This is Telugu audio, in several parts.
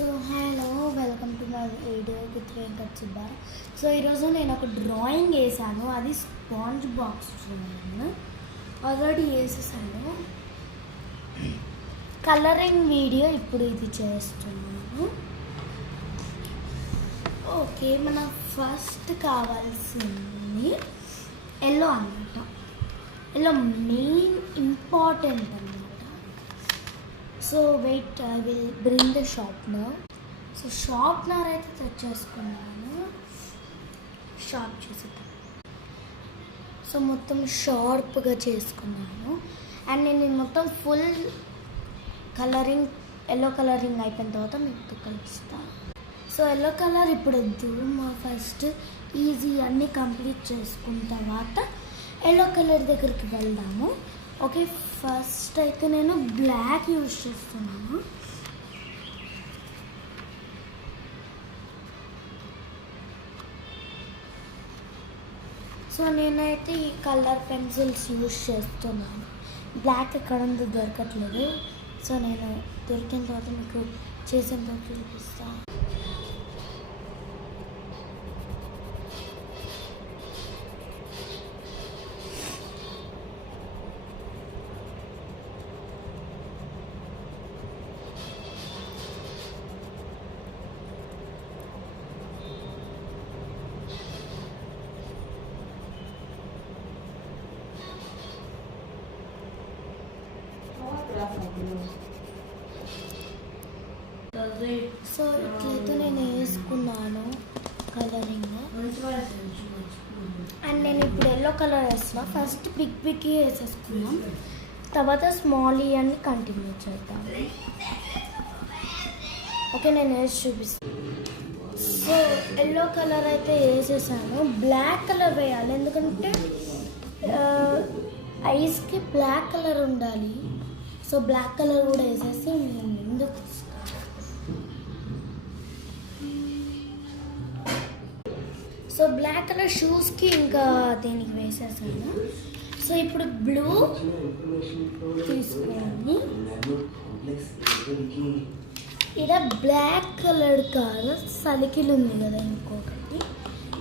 So hello, welcome to my video with Venkat Subba. So ఈరోజు నేను ఒక డ్రాయింగ్ వేసాను. అది స్పాంజ్ బాక్స్ డ్రాయింగ్. ఆల్రెడీ వేసేసాను. కలరింగ్ వీడియో ఇప్పుడు ఇది చేస్తున్నాను. ఓకే, మన ఫస్ట్ కావాల్సింది ఎల్లో అన్నమాట. ఎల్లో మెయిన్ ఇంపార్టెంట్ అన్నమాట. So wait, I will bring the sharpener. So sharpener అయితే తెచ్చేసుకున్నాను. షార్ప్ చేసేద్దాం. సో మొత్తం షార్ప్గా చేసుకున్నాను. అండ్ నేను మొత్తం ఫుల్ కలరింగ్, ఎల్లో కలరింగ్ అయిపోయిన తర్వాత మీకు కలుస్తాను. సో ఎల్లో కలర్ ఇప్పుడు వద్దు, ఫస్ట్ ఈజీ అన్నీ కంప్లీట్ చేసుకున్న తర్వాత ఎల్లో కలర్ దగ్గరికి వెళ్దాము. ఓకే, ఫస్ట్ అయితే నేను బ్లాక్ యూజ్ చేస్తున్నాను. సో నేనైతే ఈ కలర్ పెన్సిల్స్ యూజ్ చేస్తున్నాను. బ్లాక్ ఎక్కడ ఉందో దొరకట్లేదు. సో నేను దొరికిన తర్వాత మీకు చేసిన తర్వాత చూపిస్తాను. సో ఇట్లయితే నేను వేసుకున్నాను కలరింగ్. అండ్ నేను ఇప్పుడు ఎల్లో కలర్ వేస్తున్నా. ఫస్ట్ బిగ్ బిగ్ వేసేసుకున్నాం, తర్వాత స్మాల్ అని కంటిన్యూ చేద్దాం. ఓకే, నేను వేసి చూపిస్తాను. సో ఎల్లో కలర్ అయితే వేసేసాను. బ్లాక్ కలర్ వేయాలి, ఎందుకంటే ఐస్కి బ్లాక్ కలర్ ఉండాలి. సో బ్లాక్ కలర్ కూడా వేసేసి నేను ముందుకు. సో బ్లాక్ కలర్ షూస్కి ఇంకా దీనికి వేసేసాను. సో ఇప్పుడు బ్లూ తీసుకొని ఇక్కడ బ్లాక్ కలర్ కాదు, సలికిలు ఉంది కదా ఇంకొకటి,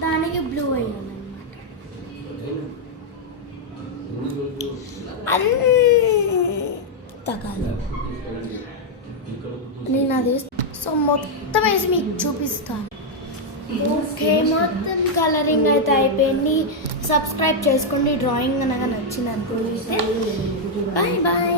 దానికి బ్లూ వేయాలన్నమాట. అంత కాదు నేను అది. సో మొత్తం వేసి మీకు చూపిస్తాను. ఓకే, మొత్తం కలరింగ్ అయితే అయిపోయింది. సబ్స్క్రైబ్ చేసుకోండి. డ్రాయింగ్ అనగా నచ్చినట్టు. Bye bye.